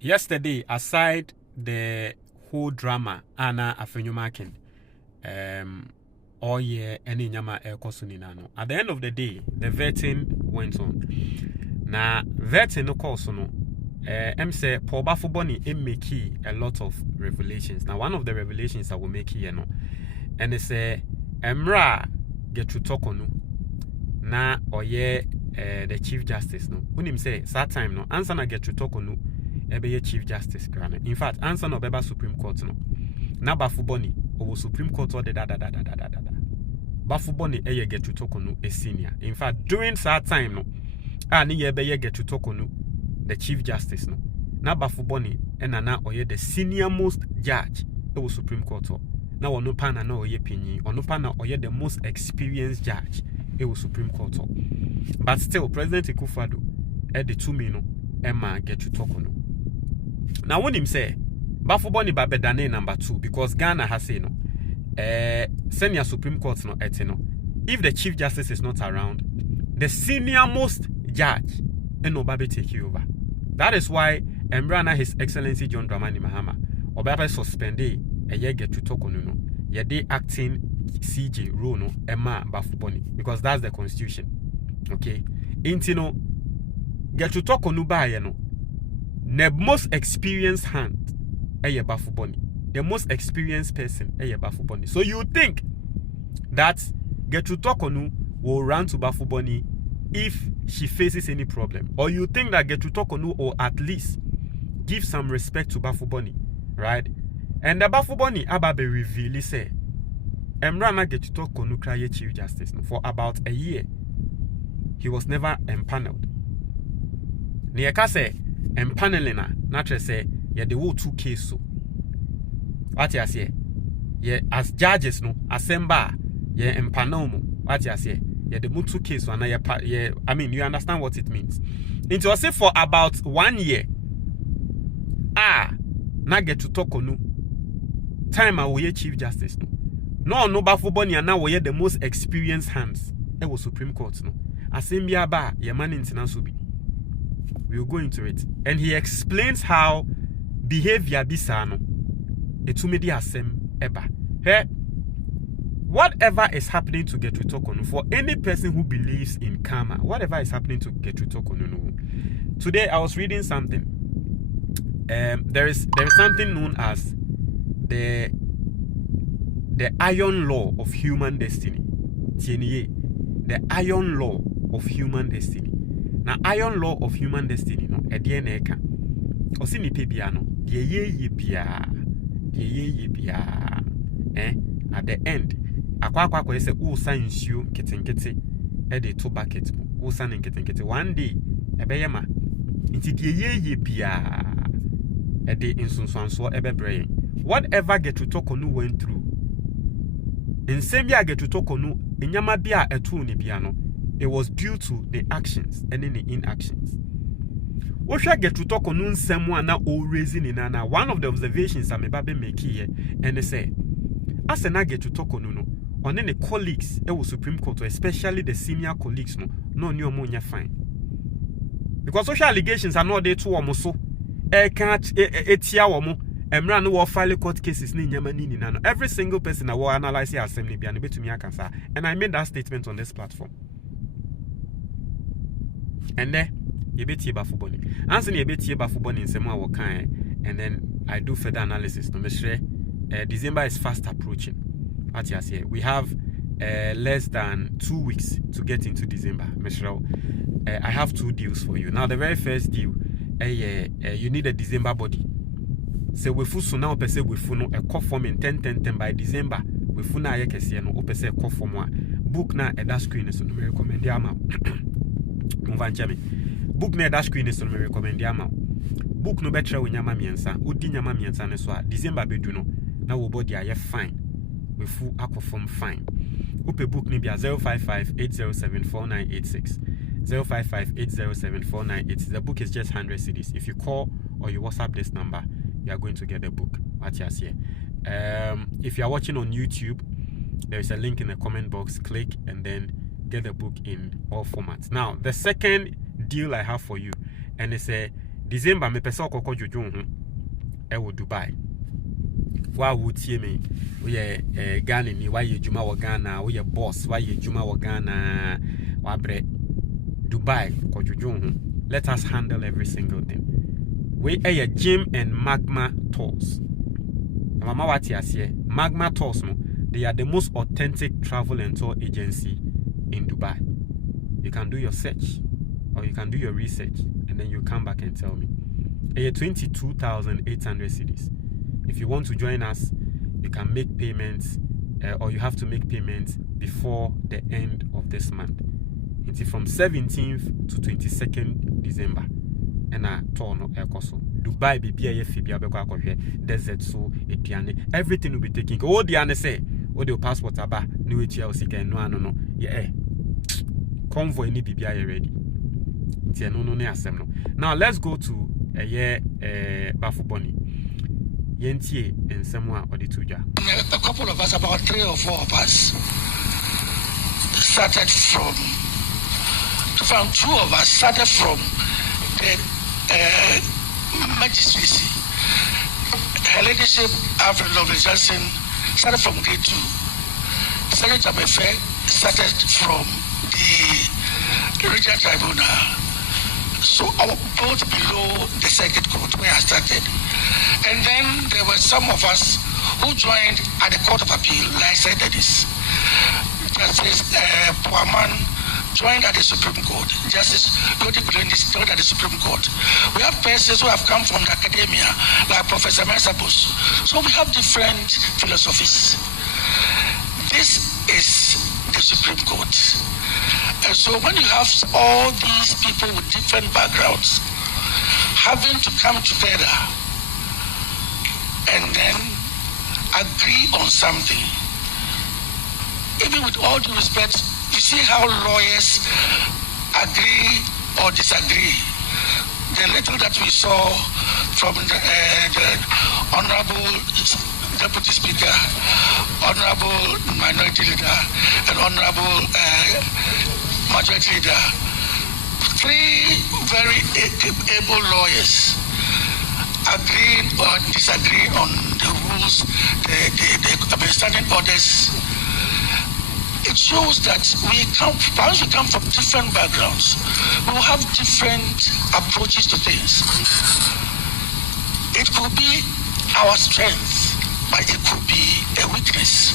yesterday, aside the whole drama, Anna Afenyumakin, all year any nyama kosuninano. At the end of the day, the vetting went on. Now, vetting no course no. Say Paul Baffoe Bonnie make a lot of revelations. Now, one of the revelations that will make here no, and they say Emra Gertrude Torkornoo na oye the Chief Justice no. When him say that time no, answer na Gertrude Torkornoo ebe Chief Justice grana. In fact, answer no beba Supreme Court no. Na Baffoe Bonnie over Supreme Court or the da. Baffoe Bonnie Gertrude Torkornoo a senior. In fact, during that time no, ni ebe Gertrude Torkornoo the Chief Justice no. Na Baffoe Bonnie na oye the senior most judge over Supreme Court. Na ono pa na oye pinyi, ono pa na oye the most experienced judge over Supreme Court. But still, President Akufo-Addo the 2 no Emma Gertrude Torkornoo. Now when him say Baffoe Bonnie babe dane number 2 because Ghana has say no senior Supreme Court no etino. If the Chief Justice is not around, the senior most judge no babe take you over. That is why Embrana His Excellency John Dramani Mahama obabe suspended a year Gertrude Torkornoo no. Ye dey acting CJ role no Emma Baffoe Bonnie because that's the constitution. Okay. Intino Gertrude Torkornoo ba ye no. The most experienced hand Baffoe Bonnie. The most experienced person Baffoe Bonnie. So you think that Gertrude Torkornoo will run to Baffoe Bonnie if she faces any problem, or you think that Gertrude Torkornoo will at least give some respect to Baffoe Bonnie, right? And the Baffoe Bonnie ababe reveal say Emrana Gertrude Torkornoo cry Chief Justice no, for about a year. He was never empaneled. Nieka say empanelina naturally say yeah the whole 2 case so. What you say? Yeah, as judges no assemble yeah empanel mo. What you say? Yeah, the 2 case one yeah. I mean, you understand what it means. It was say for about 1 year. Na Gertrude Torkornoo time away Chief Justice no. No Baffoe Bonnie na we the most experienced hands. It was Supreme Court no. Assembly ba ye man international bi. We will go into it. And he explains how behavior bisano etumedi asem eba. Hey, whatever is happening to Gertrude Torkornoo, for any person who believes in karma, whatever is happening to Gertrude Torkornoo. Today I was reading something. There is something known as the iron law of human destiny. The iron law of human destiny. Now, iron law of human destiny no na eka. Osi ni pebia no de ye bia. At the end akwa say usa nsuo nketenkete de to bucket mu. Usa nketenkete one day ebeye ma nti de ye bia de insonsanso ebebre. Whatever Gertrude Torkornoo went through, in same year Gertrude Torkornoo enyama bia etu ni bia no, it was due to the actions and then the inactions. What shall Gertrude Torkornoo nsemu na o raising in na one of the observations that me babe make here and they say as na Gertrude Torkornoo no on the colleagues e was Supreme Court, especially the senior colleagues no new omo fine. Because social allegations are not there to omo so can't etia omo emra no file court cases ni nyama ni na no. Every single person that will analyze your assembly bia no betumi akansa, and I made that statement on this platform. And then you bet ye Baffoe Bonnie. Answer ye bet ye Baffoe Bonnie in Semwa Wakan, and then I do further analysis. No, December is fast approaching. What you say? We have less than 2 weeks to get into December. I have 2 deals for you. Now, the very first deal, you need a December body. So we fu so now pese we fu no a call form in 10 by December. We fu na ayekese no opese call form a book na e that screen so no me recommend ama. Book na that screen so no me recommend ama. Book no betre we nyama miensa. Odi nyama miensa ne so a December bedu no na wo body aye fine. We fu akofom fine. Upe book ni bia 055-807-4986. 055-807-4986. The book is just 100 cedis. If you call or you WhatsApp this number, you are going to get the book. If you are watching on YouTube, there is a link in the comment box. Click and then get the book in all formats. Now, the second deal I have for you, and it's December me pesa okoko jojo ho e wo Dubai. Wa wo tie me wo ye Ghana ni wa ye juma wo Ghana, wo ye boss wa ye juma wo Ghana, wa bre Dubai ko jojo ho. Let us handle every single thing. We a gym and magma tours. Mama wati ase magma tours no, they are the most authentic travel and tour agency in Dubai. You can do your search or you can do your research and then you come back and tell me. 22,800 cedis. If you want to join us, you can make payments or you have to make payments before the end of this month. It's from 17th to 22nd December. And I told no ekoso. Dubai be a fibia beko akohwe desert so eduane. Everything will be taken. Oh the say, oh the passport aba, no etia osika no. Yeah. Convoy ni bibia ready. Ntia no ne asem no. Now let's go to Baffoe Bonnie. Yentie ensem a odituja. A couple of us, about 3 or 4 of us, started from 2 of us started from the magistracy. Her Ladyship Alfred Lovely Johnson started from grade 2. Senator Baffoe started from the regional tribunal. So both below the circuit court where I started. And then there were some of us who joined at the Court of Appeal, like I said, that is Justice Puaman joined at the Supreme Court. Justice Lodi Bulendis joined at the Supreme Court. We have persons who have come from the academia, like Professor Mensabus. So we have different philosophies. This is the Supreme Court. And so when you have all these people with different backgrounds having to come together and then agree on something, even with all due respect, you see how lawyers agree or disagree. The little that we saw from the Honorable Deputy Speaker, Honorable Minority Leader, and Honorable Majority Leader, 3 very able lawyers agreeing or disagreeing on the rules, the standing orders. It shows that once we come from different backgrounds, we will have different approaches to things. It could be our strength, but it could be a weakness.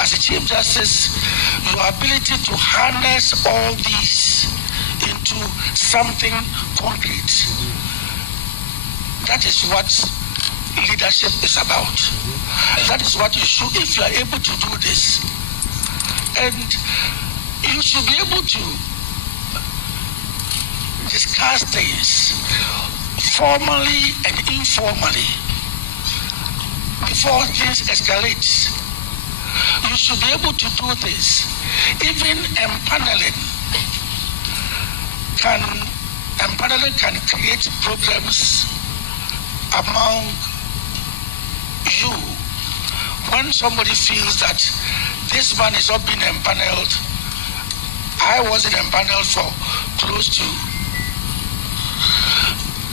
As a Chief Justice, your ability to harness all these into something concrete, that is what leadership is about. That is what you should, if you are able to do this. And you should be able to discuss things formally and informally before things escalate. You should be able to do this. Even empaneling can create problems among you when somebody feels that this man is not being empaneled. I wasn't empaneled for close to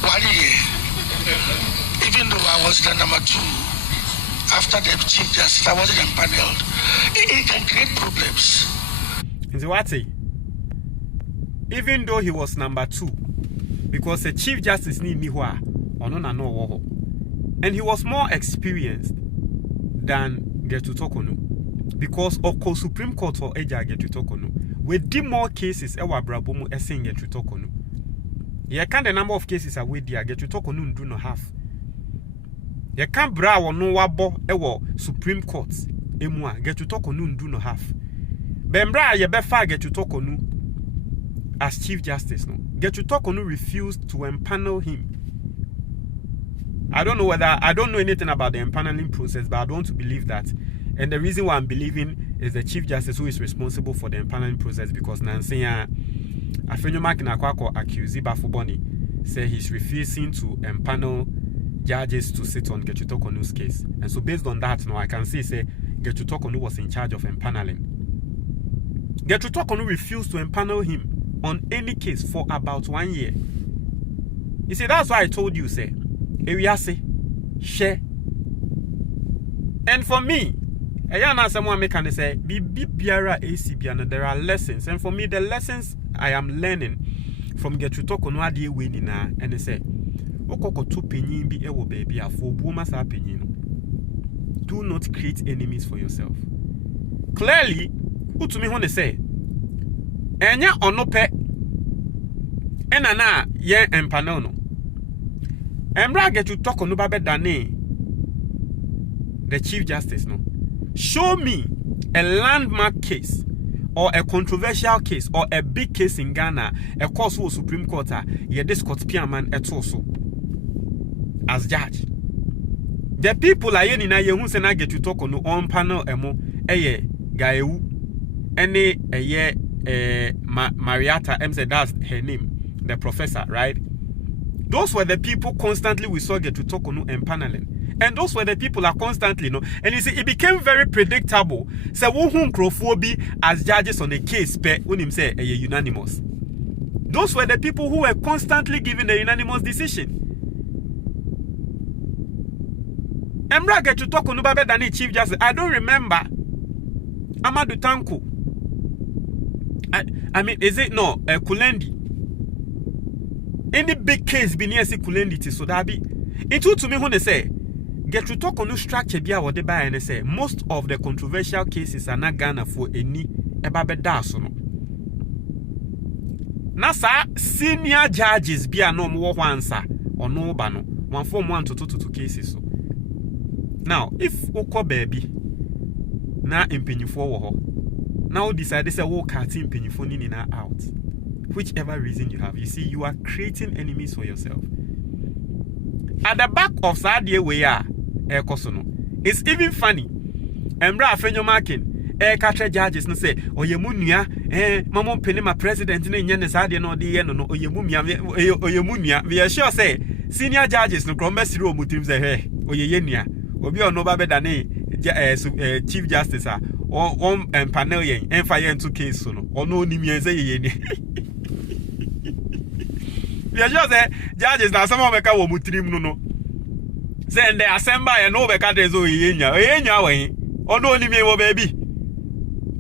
1 year, even though I was the number 2 after the Chief Justice. I wasn't empaneled. It can create problems. Even though he was number 2, because the Chief Justice and he was more experienced than Gertrude Torkornoo, because Oko Supreme Court for Eja Gertrude Torkornoo, we did more cases ewa brabomu essing Gertrude Torkornoo. You can't the number of cases are with the Gertrude Torkornoo do not have. You can't bra or no wabo ewa Supreme Court emwa Gertrude Torkornoo do not have. Bembra ye befa Gertrude Torkornoo as Chief Justice no. Gertrude Torkornoo refused to empanel him. I don't know anything about the empaneling process, but I don't want to believe that. And the reason why I'm believing is the Chief Justice who is responsible for the empaneling process, because Nansenya Afenyomak Nakwako accused Baffoe Bonnie said he's refusing to empanel judges to sit on Gertrude Torkornoo's case. And so based on that now I can say Gertrude Torkornoo was in charge of empaneling. Gertrude Torkornoo refused to empanel him on any case for about 1 year. You see, that's why I told you, say, Ewiase, share. And for me, someone can say, there are lessons. And for me, the lessons I am learning from Gertrude Torkornoo and they say, do not create enemies for yourself. Clearly, who to me when they say, Enya onope, enana ye empanel no. Embra Gertrude Torkornoo babe dane the Chief Justice no. Show me a landmark case or a controversial case or a big case in Ghana, a course for Supreme Court, ye this court piaman etoso as judge. The people are yen in a yehu sena Gertrude Torkornoo on panel emo eye gaewu ene eye Marietta said that's her name, the professor, right? Those were the people constantly we saw Gertrude Torkornoo empaneling. And those were the people are constantly, no. And you see, it became very predictable. So, who crowphobi as judges on a case, when him say a unanimous. Those were the people who were constantly giving the unanimous decision. Embra Gertrude Torkornoo babe than Chief Justice. I don't remember Amadou Tanko. I mean, is it no Kulendi? Any big case be near Kulendi so that be. It to me when they say Gertrude Torkornoo structure be what they buy and they say most of the controversial cases are not Ghana for any ebabe daso no. Nasa senior judges be a no more answer or no bano 1 form 1 to 2 cases so. Now if oko baby na impenyifo wo ho now decide to say wo carting impenyifo ni na out, whichever reason you have, you see you are creating enemies for yourself. At the back of Sadia we are it's even funny. Embra afenyo marking catch judges no say oyemunua mama pene my president na nya ne Sadia no de no oyemunua we are sure say senior judges no krombe siro omutim say he oyeyenua obi ono ba beda ne Chief Justice on panel yen emfa yen to case so no ono onimien say yeyeni. We are sure say judges na some make wo mutrim no say the assembly and no be ka dezo yenya we ono onimien wo baby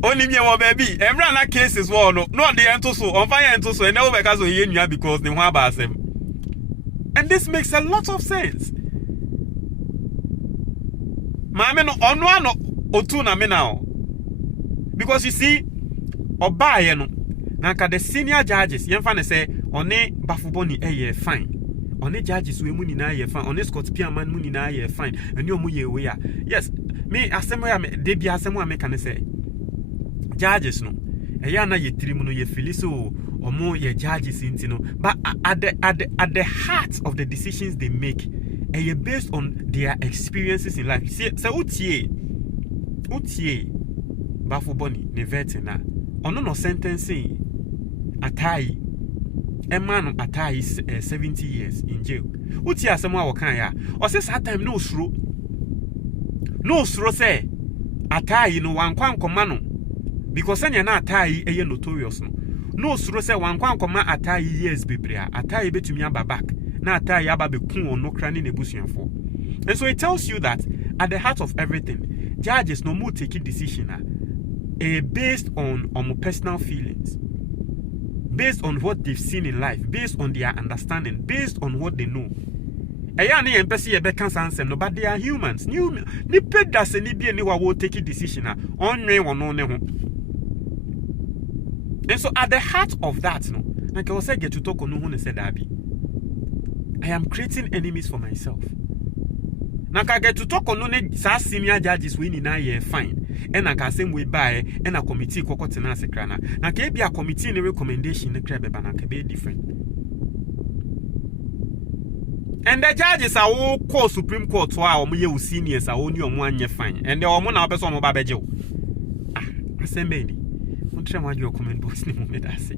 onimien wo baby emra na cases wo no the ento so on fire ento so and no be ka so yenya because ne ho aba asem. And this makes a lot of sense. Mame no ono no otu na me now. Because you see obaye no nanka the senior judges yemfa ne say one Baffoe Bonnie fine. On the judges we money na ye fine. On the Scott Piaman money na ye fine. And you mu ye we are. Yes, me asemo de bia asemo me can say. Judges no. Eya na ye tiri mu no ye feel so omo ye judges inti no. But at the heart of the decisions they make, based on their experiences in life. See, so utie Baffoe Bonnie ne vete na. Ono no sentencing atai Emmanuel Atai 70 years in jail. Uti asemo a wokan ya. O say that time no suro say Atai no wankwan koma no because anya na Atai eye notorious no suro say wankwan koma Atai years bebrea. Atai betumi aba back. Na Atai aba be kun ono kra ne nebusuanfo. And so it tells you that at the heart of everything, judges no more taking decision based on personal feelings. Based on what they've seen in life, based on their understanding, based on what they know. But they are humans. And so at the heart of that, like I was saying, Gertrude Torkornoo said, I am creating enemies for myself. Now, I get to talk on senior judges winning a fine. And I can same way by and a committee kokotena sekrana. Now, can be a committee in recommendation the crab can be different. And the judges are all called Supreme Court to our seniors are only on 1 year fine. And they are one person of Babajo. I say, maybe. What your comment box name I say?